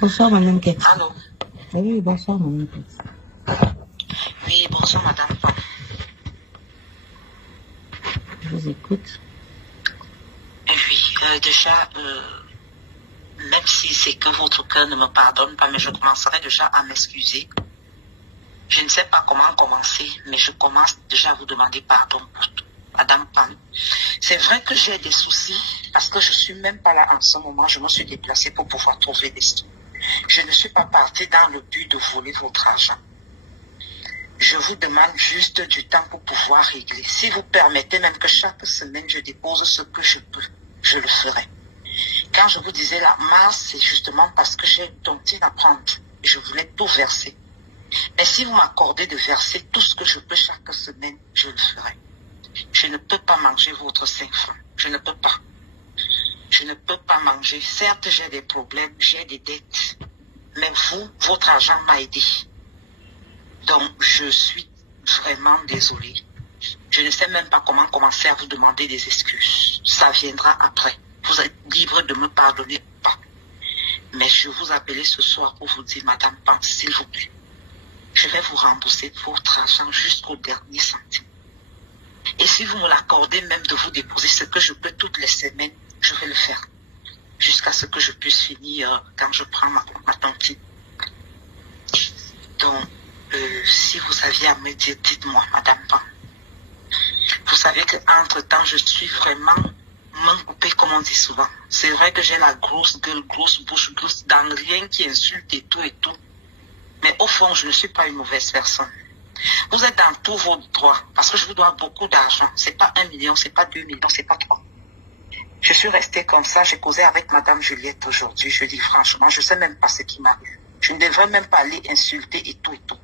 Bonsoir, Madame Cathy. Allô? Oui, bonsoir, Madame Cathy. Oui, bonsoir, Madame Pan. Je vous écoute. Oui, déjà, même si c'est que votre cœur ne me pardonne pas, mais je commencerai déjà à m'excuser. Je ne sais pas comment commencer, mais je commence déjà à vous demander pardon pour tout. Madame Pan, c'est vrai que j'ai des soucis, parce que je ne suis même pas là en ce moment. Je me suis déplacée pour pouvoir trouver des sous. Je ne suis pas partie dans le but de voler votre argent. Je vous demande juste du temps pour pouvoir régler. Si vous permettez même que chaque semaine je dépose ce que je peux, je le ferai. Quand je vous disais la masse, c'est justement parce que j'ai une tontine à prendre. Je voulais tout verser. Mais si vous m'accordez de verser tout ce que je peux chaque semaine, je le ferai. Je ne peux pas manger votre 5 francs. Je ne peux pas. Je ne peux pas manger. Certes, j'ai des problèmes, j'ai des dettes. Mais vous, votre argent m'a aidé. Donc, je suis vraiment désolée. Je ne sais même pas comment commencer à vous demander des excuses. Ça viendra après. Vous êtes libre de me pardonner ou pas. Mais je vous appelais ce soir pour vous dire, Madame Pan, s'il vous plaît, je vais vous rembourser votre argent jusqu'au dernier centime. Et si vous me l'accordez même de vous déposer ce que je peux toutes les semaines, je vais le faire. Jusqu'à ce que je puisse finir quand je prends ma tontine. Donc, si vous aviez à me dire, dites-moi, Madame Pan. Vous savez qu'entre-temps, je suis vraiment main coupée, comme on dit souvent. C'est vrai que j'ai la grosse gueule, grosse bouche, grosse dent, rien qui insulte et tout et tout. Mais au fond, je ne suis pas une mauvaise personne. Vous êtes dans tous vos droits, parce que je vous dois beaucoup d'argent. C'est pas 1 million, c'est pas 2 millions, c'est pas 3. Je suis restée comme ça, j'ai causé avec Madame Juliette aujourd'hui. Je dis franchement, je ne sais même pas ce qui m'arrive. Je ne devrais même pas aller insulter et tout et tout.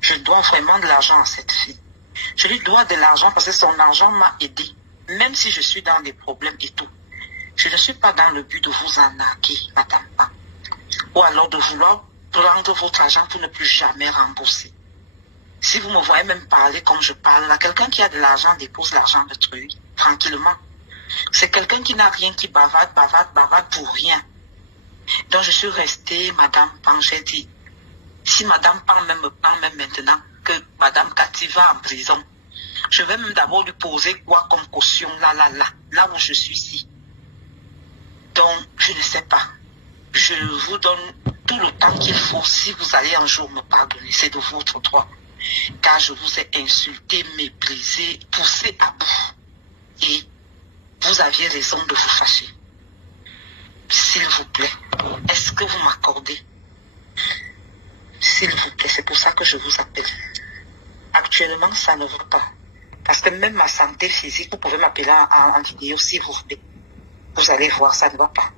Je dois vraiment de l'argent à cette fille. Je lui dois de l'argent parce que son argent m'a aidé. Même si je suis dans des problèmes et tout. Je ne suis pas dans le but de vous arnaquer, Madame Pan. Ou alors de vouloir prendre votre argent pour ne plus jamais rembourser. Si vous me voyez même parler comme je parle là, quelqu'un qui a de l'argent dépose l'argent de lui, tranquillement. C'est quelqu'un qui n'a rien, qui bavarde pour rien. Donc je suis restée, Madame Pan, j'ai dit, si Madame Pan me prend même maintenant que Madame Cathy va en prison, je vais même d'abord lui poser quoi comme caution, là où je suis ici. Donc, je ne sais pas. Je vous donne tout le temps qu'il faut. Si vous allez un jour me pardonner, c'est de votre droit. Car je vous ai insulté, méprisé, poussé à bout. Et vous aviez raison de vous fâcher. S'il vous plaît, est-ce que vous m'accordez? S'il vous plaît, c'est pour ça que je vous appelle. Actuellement, ça ne va pas. Parce que même ma santé physique, vous pouvez m'appeler en vidéo si vous voulez. Vous allez voir, ça ne va pas.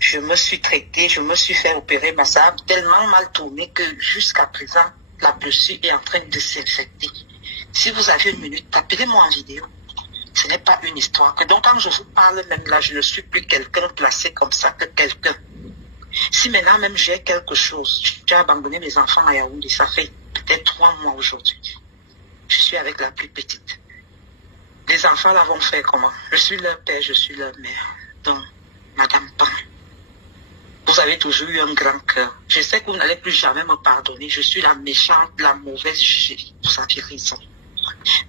Je me suis traitée, je me suis fait opérer, mais ça a tellement mal tourné que jusqu'à présent, la blessure est en train de s'infecter. Si vous avez une minute, appelez-moi en vidéo. Ce n'est pas une histoire. Donc quand je vous parle même là, je ne suis plus quelqu'un placé comme ça que quelqu'un. Si maintenant même j'ai quelque chose, j'ai abandonné mes enfants à Yaoundé, ça fait peut-être 3 mois aujourd'hui. Je suis avec la plus petite. Les enfants là vont faire comment? Je suis leur père, je suis leur mère. Donc, Madame Pan, vous avez toujours eu un grand cœur. Je sais que vous n'allez plus jamais me pardonner. Je suis la méchante, la mauvaise jugée. Vous avez raison.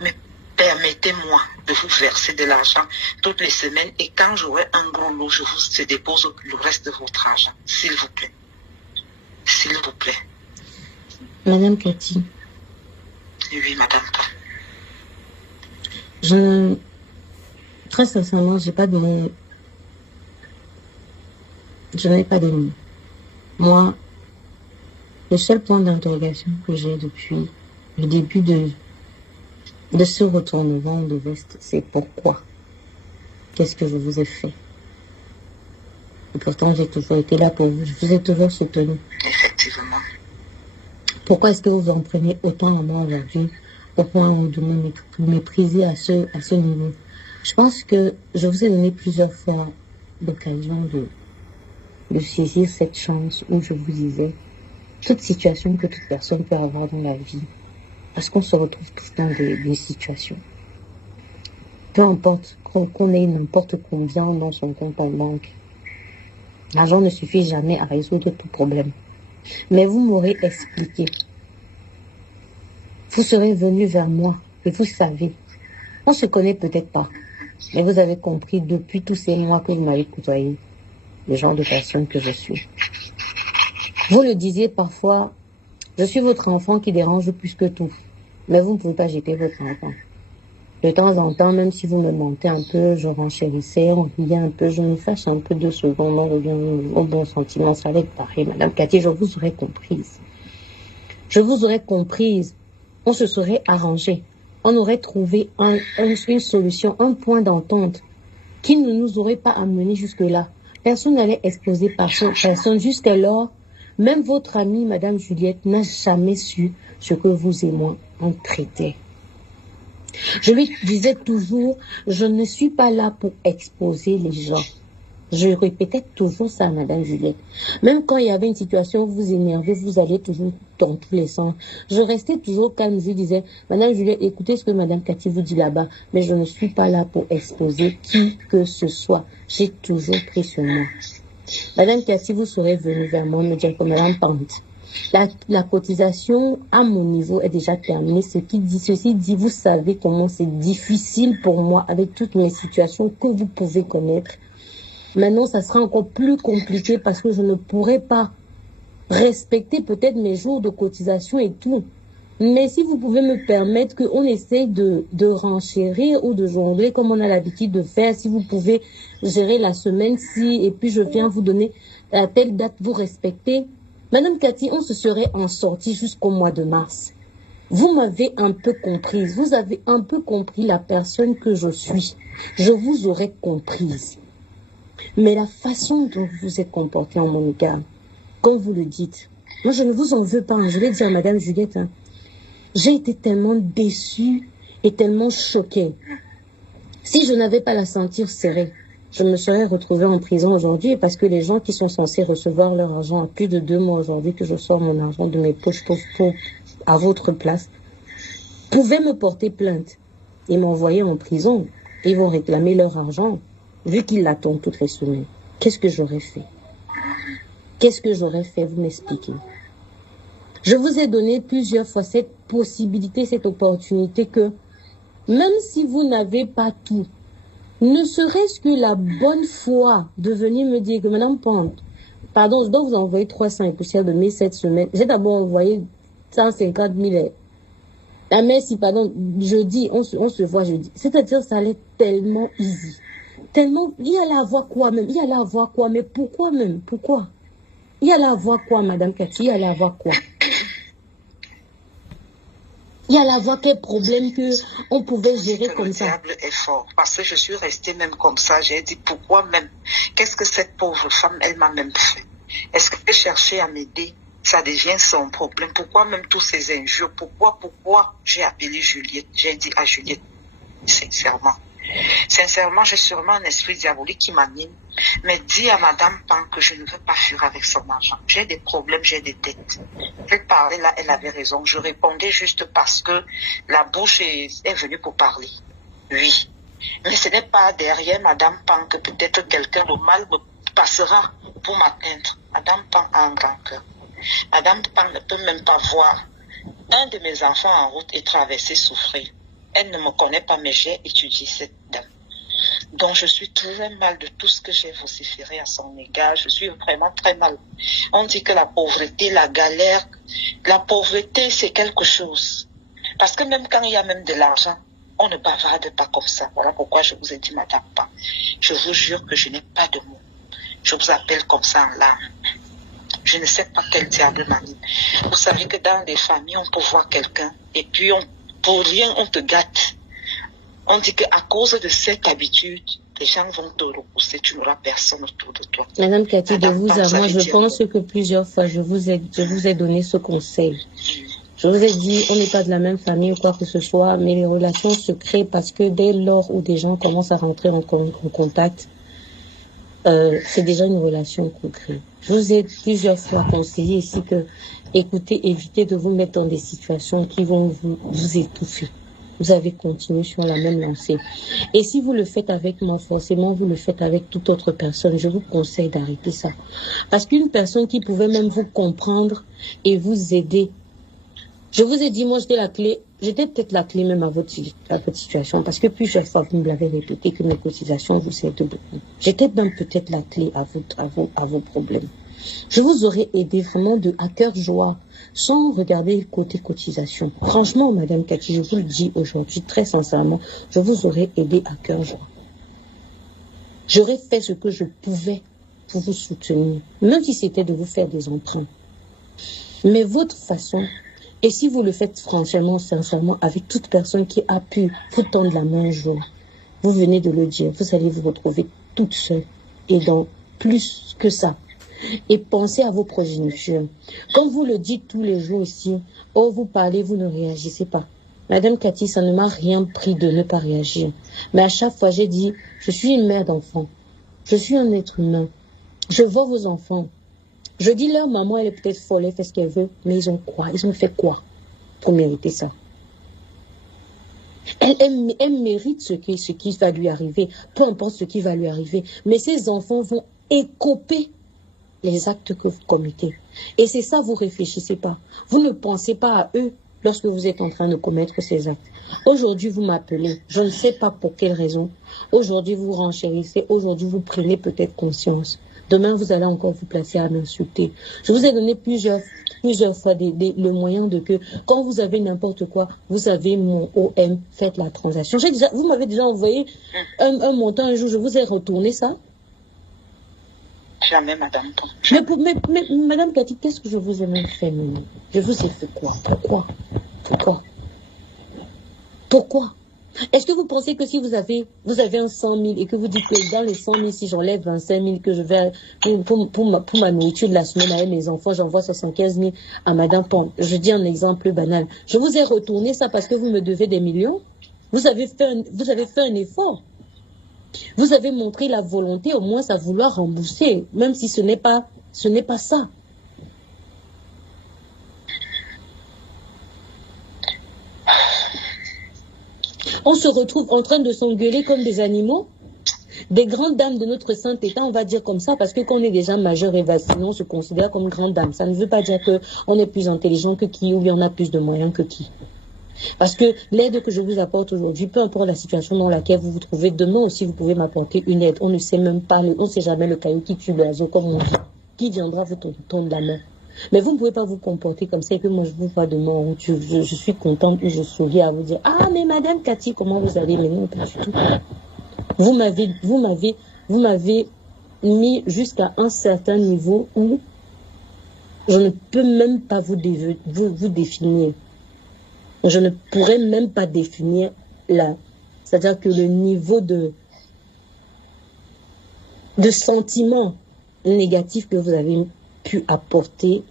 Mais permettez-moi de vous verser de l'argent toutes les semaines et quand j'aurai un gros lot, je vous dépose le reste de votre argent. S'il vous plaît. S'il vous plaît. Madame Cathy. Oui, Madame Pan. Très sincèrement, j'ai pas de mots. Je n'ai pas de mots. Moi, le seul point d'interrogation que j'ai depuis le début de ce retournement de veste, c'est pourquoi? Qu'est-ce que je vous ai fait? Et pourtant, j'ai toujours été là pour vous. Je vous ai toujours soutenu. Effectivement. Pourquoi est-ce que vous en prenez autant à moi aujourd'hui au point de me mépriser à ce niveau? Je pense que je vous ai donné plusieurs fois l'occasion de saisir cette chance où je vous disais toute situation que toute personne peut avoir dans la vie, parce qu'on se retrouve tous dans des situations. Peu importe qu'on ait n'importe combien dans son compte en banque, L'argent ne suffit jamais à résoudre tout problème. Mais vous m'aurez expliqué. Vous serez venu vers moi et vous savez. On ne se connaît peut-être pas. Mais vous avez compris depuis tous ces mois que vous m'avez côtoyé le genre de personne que je suis. Vous le disiez parfois, je suis votre enfant qui dérange plus que tout. Mais vous ne pouvez pas jeter votre enfant. De temps en temps, même si vous me mentez un peu, je renchérissais, on riait un peu, je me fâche un peu 2 secondes, on revient au bon sentiment. Ça va être pareil, Madame Cathy, je vous aurais comprise. Je vous aurais comprise. On se serait arrangé. On aurait trouvé une solution, un point d'entente qui ne nous aurait pas amené jusque-là. Personne n'allait exploser personne. Jusqu'alors, même votre amie, Madame Juliette, n'a jamais su ce que vous et moi on traitait. Je lui disais toujours, je ne suis pas là pour exposer les gens. Je répétais toujours ça, Madame Juliette. Même quand il y avait une situation où vous énervez, vous allez toujours dans tous les sens. Je restais toujours calme, je lui disais, Madame Juliette, écoutez ce que Madame Cathy vous dit là-bas, mais je ne suis pas là pour exposer qui que ce soit. J'ai toujours pris sur moi. Madame Cathy, vous serez venue vers moi me dire que Madame Pante, la cotisation à mon niveau est déjà terminée. Ceci dit, vous savez comment c'est difficile pour moi avec toutes mes situations que vous pouvez connaître. Maintenant, ça sera encore plus compliqué parce que je ne pourrai pas respecter peut-être mes jours de cotisation et tout. Mais si vous pouvez me permettre qu'on essaye de renchérir ou de jongler comme on a l'habitude de faire, si vous pouvez gérer la semaine-ci et puis je viens vous donner à telle date, vous respectez. Madame Cathy, on se serait en sorti jusqu'au mois de mars. Vous m'avez un peu comprise. Vous avez un peu compris la personne que je suis. Je vous aurais comprise. Mais la façon dont vous vous êtes comporté en mon égard, comme vous le dites, moi je ne vous en veux pas. Je vais dire à Madame Juliette, j'ai été tellement déçue et tellement choquée. Si je n'avais pas la ceinture serrée, je me serais retrouvée en prison aujourd'hui parce que les gens qui sont censés recevoir leur argent à plus de 2 mois aujourd'hui que je sors mon argent de mes poches à votre place, pouvaient me porter plainte et m'envoyer en prison. Ils vont réclamer leur argent. Vu qu'ils l'attendent toutes les semaines, qu'est-ce que j'aurais fait? Qu'est-ce que j'aurais fait? Vous m'expliquez. Je vous ai donné plusieurs fois cette possibilité, cette opportunité que, même si vous n'avez pas tout, ne serait-ce que la bonne foi de venir me dire que Madame Pante, pardon, je dois vous envoyer 300 et poussières de mai cette semaine. J'ai d'abord envoyé 150 000. La merci, pardon, jeudi, on se voit jeudi. C'est-à-dire, ça allait tellement easy. Tellement, il allait avoir quoi même? Il allait avoir quoi? Mais pourquoi même? Pourquoi? Il allait avoir quoi, Madame Cathy? Il allait avoir quoi? Il allait avoir quel problème que on pouvait gérer comme ça? Le diable est fort, parce que je suis restée même comme ça. J'ai dit, pourquoi même? Qu'est-ce que cette pauvre femme, elle m'a même fait? Est-ce qu'elle cherchait à m'aider? Ça devient son problème. Pourquoi même tous ces injures? Pourquoi j'ai appelé Juliette? J'ai dit à Juliette, sincèrement, j'ai sûrement un esprit diabolique qui m'anime, mais dis à Madame Pan que je ne veux pas fuir avec son argent. J'ai des problèmes, j'ai des dettes. Elle parlait là, elle avait raison. Je répondais juste parce que la bouche est venue pour parler. Oui. Mais ce n'est pas derrière Madame Pan que peut-être quelqu'un, le mal me passera pour m'atteindre. Madame Pan a un grand cœur. Madame Pan ne peut même pas voir un de mes enfants en route et traverser, souffrir. Elle ne me connaît pas, mais j'ai étudié cette dame. Donc je suis très mal de tout ce que j'ai vociféré à son égard. Je suis vraiment très mal. On dit que la pauvreté, la galère, la pauvreté c'est quelque chose. Parce que même quand il y a même de l'argent, on ne bavarde pas comme ça. Voilà pourquoi je vous ai dit, Madame Pan. Je vous jure que je n'ai pas de mots. Je vous appelle comme ça en larmes. Je ne sais pas quel diable m'anime. Vous savez que dans les familles, on peut voir quelqu'un et puis pour rien, on te gâte. On dit qu'à cause de cette habitude, les gens vont te repousser, tu n'auras personne autour de toi. Madame Cathy, de vous à moi, je pense que plusieurs fois, je vous ai donné ce conseil. Je vous ai dit, on n'est pas de la même famille ou quoi que ce soit, mais les relations se créent parce que dès lors où des gens commencent à rentrer en contact, c'est déjà une relation qu'on crée. Je vous ai plusieurs fois conseillé ici que, écoutez, évitez de vous mettre dans des situations qui vont vous étouffer. Vous avez continué sur la même lancée. Et si vous le faites avec moi, forcément, vous le faites avec toute autre personne. Je vous conseille d'arrêter ça. Parce qu'une personne qui pouvait même vous comprendre et vous aider. Je vous ai dit, moi, j'étais la clé. J'étais peut-être la clé même à votre situation. Parce que plusieurs fois, vous me l'avez répété que mes cotisations vous aident beaucoup. J'étais même peut-être la clé à vos problèmes. Je vous aurais aidé vraiment à cœur joie, sans regarder le côté cotisation. Franchement, Madame Cathy, je vous le dis aujourd'hui, très sincèrement, je vous aurais aidé à cœur joie. J'aurais fait ce que je pouvais pour vous soutenir, même si c'était de vous faire des emprunts. Mais votre façon, et si vous le faites franchement, sincèrement, avec toute personne qui a pu vous tendre la main un jour, vous venez de le dire, vous allez vous retrouver toute seule. Et dans plus que ça. Et pensez à vos progénitures. Comme vous le dites tous les jours ici, oh, vous parlez, vous ne réagissez pas. Madame Cathy, ça ne m'a rien pris de ne pas réagir. Mais à chaque fois, j'ai dit, je suis une mère d'enfants. Je suis un être humain. Je vois vos enfants. Je dis, leur maman, elle est peut-être folle, elle fait ce qu'elle veut, mais ils ont quoi? Ils ont fait quoi pour mériter ça? Elle mérite ce qui va lui arriver, peu importe ce qui va lui arriver. Mais ces enfants vont écoper les actes que vous commettez. Et c'est ça, vous ne réfléchissez pas. Vous ne pensez pas à eux lorsque vous êtes en train de commettre ces actes. Aujourd'hui, vous m'appelez. Je ne sais pas pour quelle raison. Aujourd'hui, vous renchérissez. Aujourd'hui, vous prenez peut-être conscience. Demain, vous allez encore vous placer à m'insulter. Je vous ai donné plusieurs fois le moyen de que, quand vous avez n'importe quoi, vous avez mon OM, faites la transaction. Vous m'avez déjà envoyé un montant un jour, je vous ai retourné ça. Jamais, madame. Mais madame Cathy, qu'est-ce que je vous ai même fait, maintenant? Je vous ai fait quoi? Pourquoi? Est-ce que vous pensez que si vous avez un 100 000 et que vous dites que dans les 100 000, si j'enlève 25 000, que je vais pour ma nourriture de la semaine avec mes enfants, j'envoie 75 000 à madame Pompe. Je dis un exemple banal. Je vous ai retourné ça parce que vous me devez des millions? Vous avez fait un effort. Vous avez montré la volonté au moins à vouloir rembourser, même si ce n'est pas ça. On se retrouve en train de s'engueuler comme des animaux. Des grandes dames de notre saint état, on va dire comme ça, parce que quand on est déjà majeur et vacciné, on se considère comme grande dame. Ça ne veut pas dire qu'on est plus intelligent que qui ou bien on a plus de moyens que qui. Parce que l'aide que je vous apporte aujourd'hui, peu importe la situation dans laquelle vous vous trouvez, demain aussi vous pouvez m'apporter une aide. On ne sait même pas, on ne sait jamais le caillou qui tue l'oiseau, comme on dit. Qui viendra vous tendre la main? Mais vous ne pouvez pas vous comporter comme ça et que moi je vous vois demain, je suis contente et je souris à vous dire, ah mais madame Cathy, comment vous allez? Mais non, pas du tout. Vous m'avez mis jusqu'à un certain niveau où je ne peux même pas vous définir. Je ne pourrais même pas définir là. C'est-à-dire que le niveau de sentiment négatif que vous avez pu apporter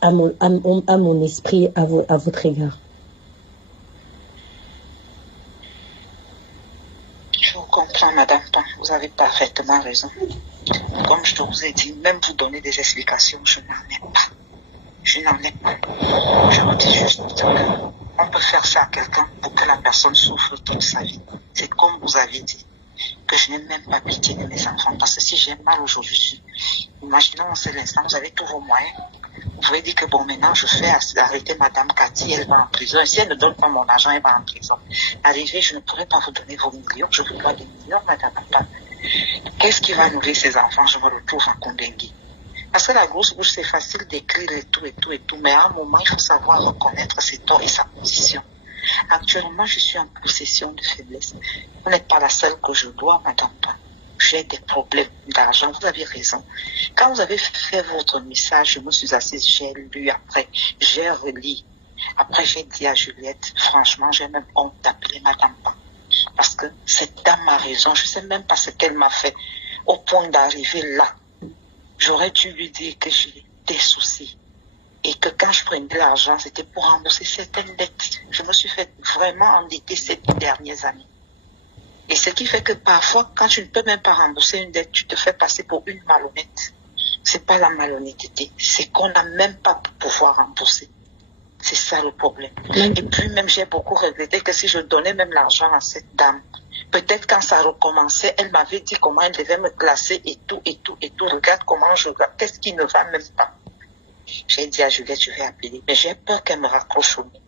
à mon esprit, à votre égard. Je vous comprends, madame Pan. Vous avez parfaitement raison. Comme je vous ai dit, même vous donner des explications, je n'en ai pas. Je n'en ai pas. Je vous dis juste qu'on peut faire ça à quelqu'un pour que la personne souffre toute sa vie. C'est comme vous avez dit, que je n'ai même pas pitié de mes enfants. Parce que si j'ai mal aujourd'hui, imaginons en cet instant, vous avez tous vos moyens. Vous pouvez dire que bon, maintenant je fais arrêter madame Cathy, elle va en prison. Et si elle ne donne pas mon argent, elle va en prison. Arrivé, je ne pourrai pas vous donner vos millions. Je vous dois des millions, madame Pan. Qu'est-ce qui va nourrir ces enfants? Je me retrouve en Kondengui. Parce que la grosse bouche, c'est facile d'écrire et tout. Mais à un moment, il faut savoir reconnaître ses torts et sa position. Actuellement, je suis en possession de faiblesse. Vous n'êtes pas la seule que je dois, madame Pan. J'ai des problèmes d'argent, vous avez raison. Quand vous avez fait votre message, je me suis assise, j'ai lu après, j'ai relis. Après, j'ai dit à Juliette, franchement, j'ai même honte d'appeler madame Pan. Parce que cette dame a raison, je ne sais même pas ce qu'elle m'a fait au point d'arriver là. J'aurais dû lui dire que j'ai des soucis. Et que quand je prenais de l'argent, c'était pour rembourser certaines dettes. Je me suis fait vraiment endetter ces dernières années. Et ce qui fait que parfois, quand tu ne peux même pas rembourser une dette, tu te fais passer pour une malhonnête. C'est pas la malhonnêteté, c'est qu'on n'a même pas pour pouvoir rembourser. C'est ça le problème. Oui. Et puis même, j'ai beaucoup regretté que si je donnais même l'argent à cette dame, peut-être quand ça recommençait, elle m'avait dit comment elle devait me classer et tout, et tout, et tout. Regarde comment je regarde. Qu'est-ce qui ne va même pas? J'ai dit à Juliette, je vais appeler. Mais j'ai peur qu'elle me raccroche au nez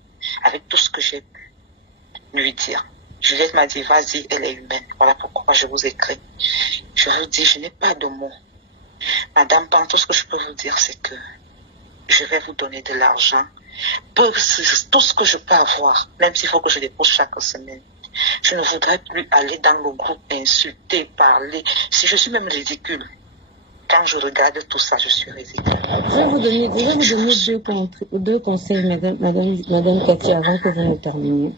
avec tout ce que j'ai pu lui dire. Juliette m'a dit, vas-y, elle est humaine. Voilà pourquoi je vous écris. Je vous dis, je n'ai pas de mots. Madame Pan, tout ce que je peux vous dire, c'est que je vais vous donner de l'argent. Tout ce que je peux avoir, même s'il faut que je dépose chaque semaine. Je ne voudrais plus aller dans le groupe, insulter, parler. Si je suis même ridicule, quand je regarde tout ça, je suis ridicule. Je vais vous donner deux conseils, madame Cathy, avant que vous ne terminiez.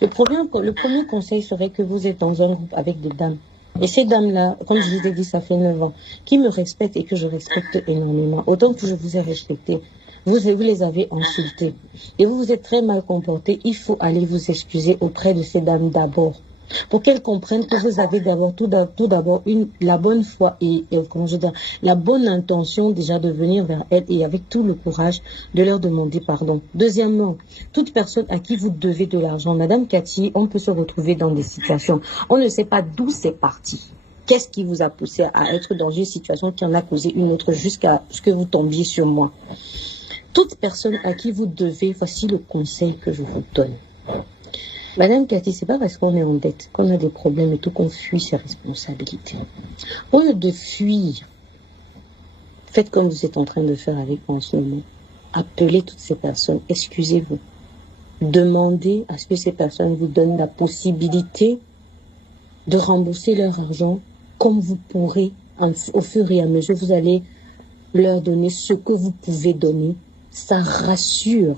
Le premier conseil serait que vous êtes dans un groupe avec des dames. Et ces dames-là, comme je vous ai dit, ça fait 9 ans, qui me respectent et que je respecte énormément. Autant que je vous ai respecté, vous les avez insultés. Et vous vous êtes très mal comportés. Il faut aller vous excuser auprès de ces dames d'abord. Pour qu'elles comprennent que vous avez tout d'abord la bonne foi et comment je dis, la bonne intention déjà de venir vers elles et avec tout le courage de leur demander pardon. Deuxièmement, toute personne à qui vous devez de l'argent, Madame Cathy, on peut se retrouver dans des situations. On ne sait pas d'où c'est parti. Qu'est-ce qui vous a poussé à être dans une situation qui en a causé une autre jusqu'à ce que vous tombiez sur moi? Toute personne à qui vous devez, voici le conseil que je vous donne. Madame Cathy, c'est pas parce qu'on est en dette, qu'on a des problèmes et tout, qu'on fuit ses responsabilités. Au lieu de fuir, faites comme vous êtes en train de faire avec moi en ce moment. Appelez toutes ces personnes, excusez-vous. Demandez à ce que ces personnes vous donnent la possibilité de rembourser leur argent comme vous pourrez au fur et à mesure. Vous allez leur donner ce que vous pouvez donner. Ça rassure.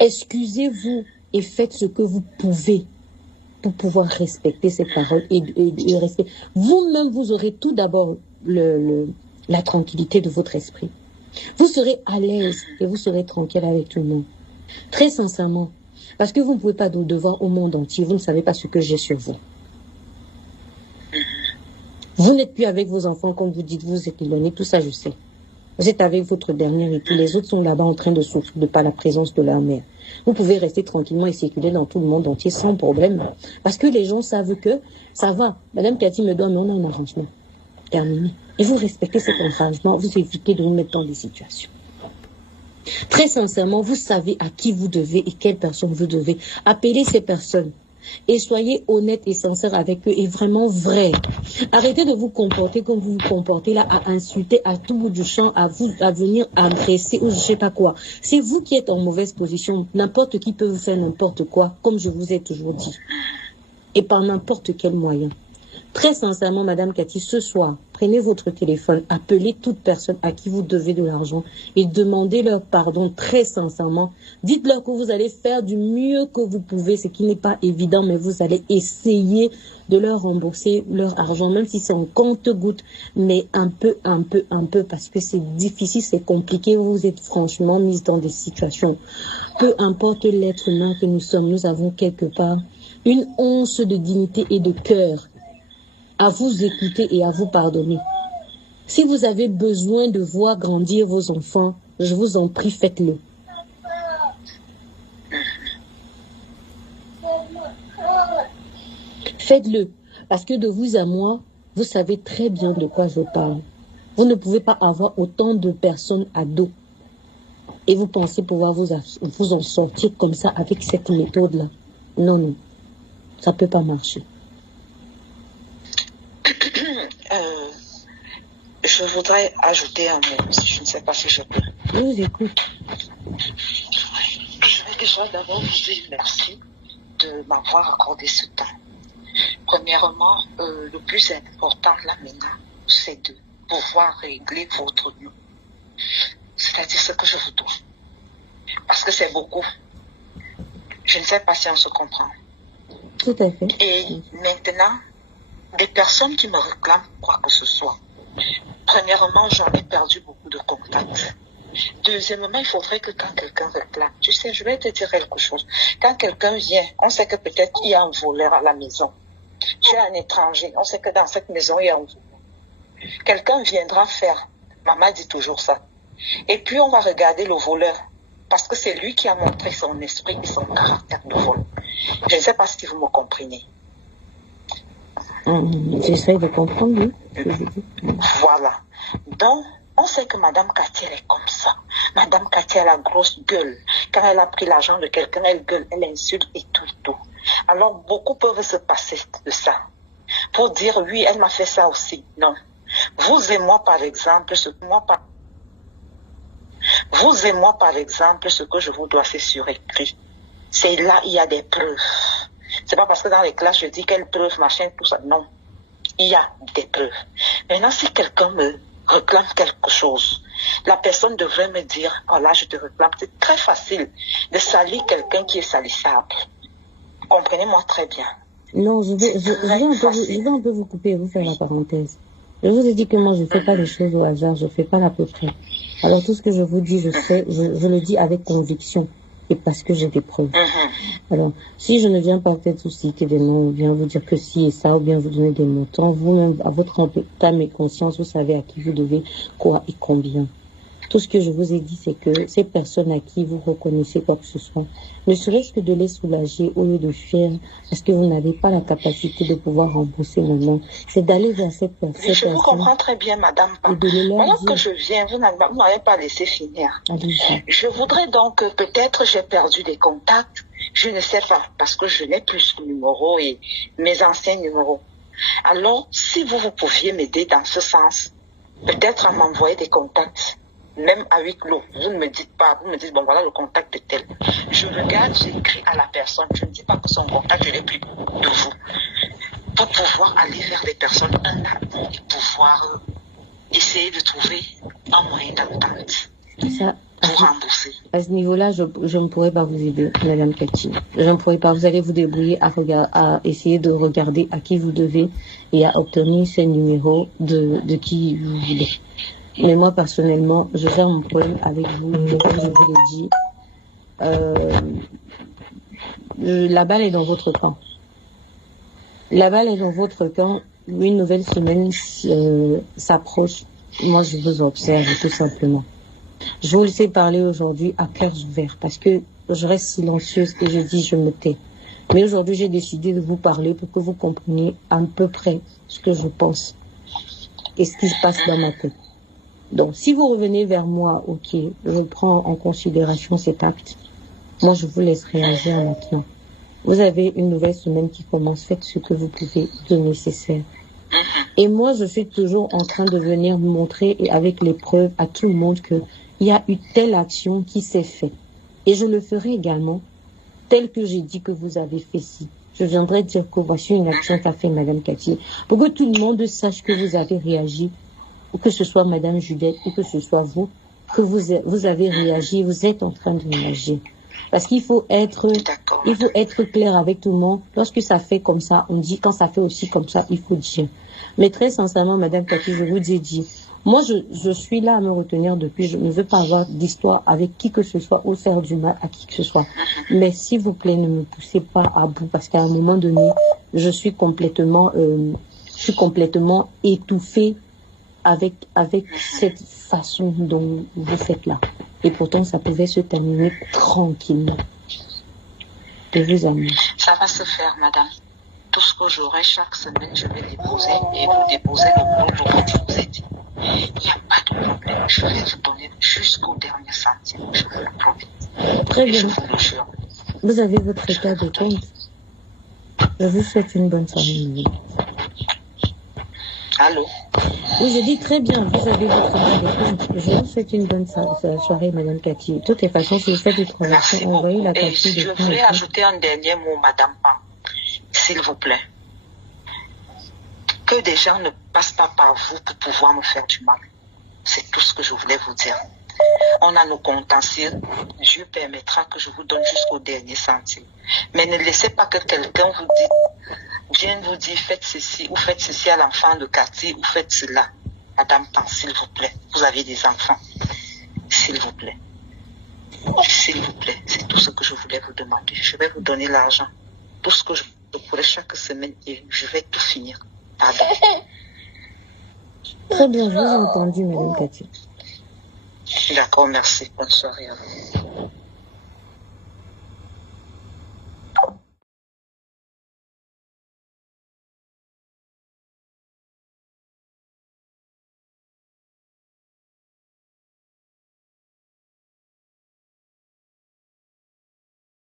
Excusez-vous et faites ce que vous pouvez pour pouvoir respecter ces paroles et respecter. Vous-même, vous aurez tout d'abord la tranquillité de votre esprit. Vous serez à l'aise et vous serez tranquille avec tout le monde. Très sincèrement, parce que vous ne pouvez pas nous devoir au monde entier, vous ne savez pas ce que j'ai sur vous. Vous n'êtes plus avec vos enfants, comme vous dites, vous êtes éloigné, tout ça je sais. Vous êtes avec votre dernière et tous les autres sont là-bas en train de souffrir de pas la présence de leur mère. Vous pouvez rester tranquillement et circuler dans tout le monde entier sans problème. Parce que les gens savent que ça va. Madame Cathy me doit, mais on a un arrangement. Terminé. Et vous respectez cet arrangement, vous évitez de vous mettre dans des situations. Très sincèrement, vous savez à qui vous devez et quelle personne vous devez. Appelez ces personnes. Et soyez honnête et sincère avec eux et vraiment vrai. Arrêtez de vous comporter comme vous vous comportez là, à insulter à tout bout du champ, à venir agresser ou je sais pas quoi. C'est vous qui êtes en mauvaise position. N'importe qui peut vous faire n'importe quoi, comme je vous ai toujours dit. Et par n'importe quel moyen. Très sincèrement, Madame Cathy, ce soir, prenez votre téléphone, appelez toute personne à qui vous devez de l'argent et demandez-leur pardon très sincèrement. Dites-leur que vous allez faire du mieux que vous pouvez, ce qui n'est pas évident, mais vous allez essayer de leur rembourser leur argent, même si c'est en compte-gouttes, mais un peu, parce que c'est difficile, c'est compliqué, vous êtes franchement mis dans des situations. Peu importe l'être humain que nous sommes, nous avons quelque part une once de dignité et de cœur à vous écouter et à vous pardonner. Si vous avez besoin de voir grandir vos enfants, je vous en prie, faites-le. Faites-le, parce que de vous à moi, vous savez très bien de quoi je parle. Vous ne pouvez pas avoir autant de personnes à dos et vous pensez pouvoir vous en sortir comme ça avec cette méthode-là. Non, non, ça ne peut pas marcher. Je voudrais ajouter un mot, je ne sais pas si je peux. Je vous écoute. Je vais déjà d'abord vous dire merci de m'avoir accordé ce temps. Premièrement, le plus important là maintenant, c'est de pouvoir régler votre nom. C'est-à-dire ce que je vous dois. Parce que c'est beaucoup. Je ne sais pas si on se comprend. Tout à fait. Et maintenant, des personnes qui me réclament quoi que ce soit. Premièrement, j'en ai perdu beaucoup de contacts. Deuxièmement, il faudrait que quand quelqu'un réclame, tu sais, je vais te dire quelque chose. Quand quelqu'un vient, on sait que peut-être il y a un voleur à la maison. Tu es un étranger, on sait que dans cette maison, il y a un voleur. Quelqu'un viendra faire. Maman dit toujours ça. Et puis, on va regarder le voleur. parce que c'est lui qui a montré son esprit et son caractère de vol. Je ne sais pas si vous me comprenez. J'essaie de comprendre, oui. Voilà. Donc, on sait que Madame Cathy, elle est comme ça. Madame Cathy a la grosse gueule. Quand elle a pris l'argent de quelqu'un, elle gueule, elle insulte et tout, tout. Alors, beaucoup peuvent se passer de ça. Pour dire, oui, elle m'a fait ça aussi. Non. Vous et moi, par exemple, vous et moi, par exemple, ce que je vous dois, c'est sur écrit. C'est là, il y a des preuves. C'est pas parce que dans les classes, je dis quelles preuves, machin, tout ça. Non. Il y a des preuves. Maintenant, si quelqu'un me réclame quelque chose, la personne devrait me dire, oh là, je te réclame. C'est très facile de salir quelqu'un qui est salissable. Comprenez-moi très bien. Non, je vais un peu vous couper et vous faire la parenthèse. Je vous ai dit que moi, je ne fais pas les choses au hasard, je ne fais pas l'à peu près. Alors, tout ce que je vous dis, je le dis avec conviction et parce que j'ai des preuves. Alors, si je ne viens pas peut-être vous citer des noms, ou bien vous dire que si et ça, ou bien vous donner des montants, vous-même, à votre âme et conscience, vous savez à qui vous devez quoi et combien. Tout ce que je vous ai dit, c'est que ces personnes à qui vous reconnaissez quoi que ce soit, ne serait-ce que de les soulager au lieu de fuir, parce que vous n'avez pas la capacité de pouvoir rembourser maintenant, c'est d'aller vers cette personne. Je vous comprends très bien, madame. Pendant que je viens, vous n'avez pas laissé finir. Allez-y. Je voudrais donc, peut-être j'ai perdu des contacts, je ne sais pas, parce que je n'ai plus ce numéro et mes anciens numéros. Alors, si vous pouviez m'aider dans ce sens, peut-être à m'envoyer des contacts, même à huis clos. Vous ne me dites pas, vous me dites, bon voilà le contact de tel. Je regarde, j'écris à la personne, je ne dis pas que son contact, je l'ai plus de vous. Pour pouvoir aller vers des personnes un à un et pouvoir essayer de trouver un moyen d'entente pour rembourser. À ce niveau-là, je ne pourrais pas vous aider, Madame Cathy. Je ne pourrais pas. Vous allez vous débrouiller à essayer de regarder à qui vous devez et à obtenir ces numéros de qui vous voulez. Mais moi, personnellement, je gère mon problème avec vous. Comme je vous l'ai dit, la balle est dans votre camp. La balle est dans votre camp. Une nouvelle semaine s'approche. Moi, je vous observe, tout simplement. Je vous laisse parler aujourd'hui à cœur ouvert parce que je reste silencieuse et je dis je me tais. Mais aujourd'hui, j'ai décidé de vous parler pour que vous compreniez à peu près ce que je pense et ce qui se passe dans ma tête. Donc, si vous revenez vers moi, ok, je prends en considération cet acte. Moi, je vous laisse réagir maintenant. Vous avez une nouvelle semaine qui commence. Faites ce que vous pouvez de nécessaire. Et moi, je suis toujours en train de venir montrer et avec les preuves à tout le monde qu'il y a eu telle action qui s'est faite. Et je le ferai également, tel que j'ai dit que vous avez fait ci. Je viendrai dire que voici une action qu'a fait Madame Cathy, pour que tout le monde sache que vous avez réagi, ou que ce soit Madame Judith, ou que ce soit vous, que vous avez réagi, vous êtes en train de réagir. Parce qu'il faut être clair avec tout le monde. Lorsque ça fait comme ça, on dit. Quand ça fait aussi comme ça, il faut dire. Mais très sincèrement, Madame Cathy, je vous ai dit, moi, je suis là à me retenir depuis. Je ne veux pas avoir d'histoire avec qui que ce soit ou faire du mal à qui que ce soit. Mais s'il vous plaît, ne me poussez pas à bout parce qu'à un moment donné, je suis complètement étouffée avec cette façon dont vous faites là. Et pourtant, ça pouvait se terminer tranquillement. De vous amener. Ça va se faire, madame. Tout ce que j'aurai chaque semaine, je vais déposer et vous déposer le boulot que je vous ai dit. Il n'y a pas de problème. Je vais vous donner jusqu'au dernier centime. Je vous le promets. Très bien. Je vous le jure. Vous avez votre état de compte. Je vous souhaite une bonne soirée. Allô? Oui, je dis très bien, vous avez votre état de compte. Je vous souhaite une bonne soirée, Madame Cathy. De toutes les façons, si vous faites des transactions, envoyez la Cathy. Je voulais ajouter un dernier mot, Madame Pan, s'il vous plaît. Que des gens ne passent pas par vous pour pouvoir me faire du mal. C'est tout ce que je voulais vous dire. On a nos contentieux. Dieu permettra que je vous donne jusqu'au dernier centime. Mais ne laissez pas que quelqu'un vienne vous dire faites ceci ou faites ceci à l'enfant de quartier ou faites cela. Madame Pan, s'il vous plaît. Vous avez des enfants. S'il vous plaît. S'il vous plaît. C'est tout ce que je voulais vous demander. Je vais vous donner l'argent. Tout ce que je pourrai chaque semaine et je vais tout finir. Pardon. Très bien, je vous ai entendu, Madame Cathy. D'accord, merci. Bonne soirée à vous.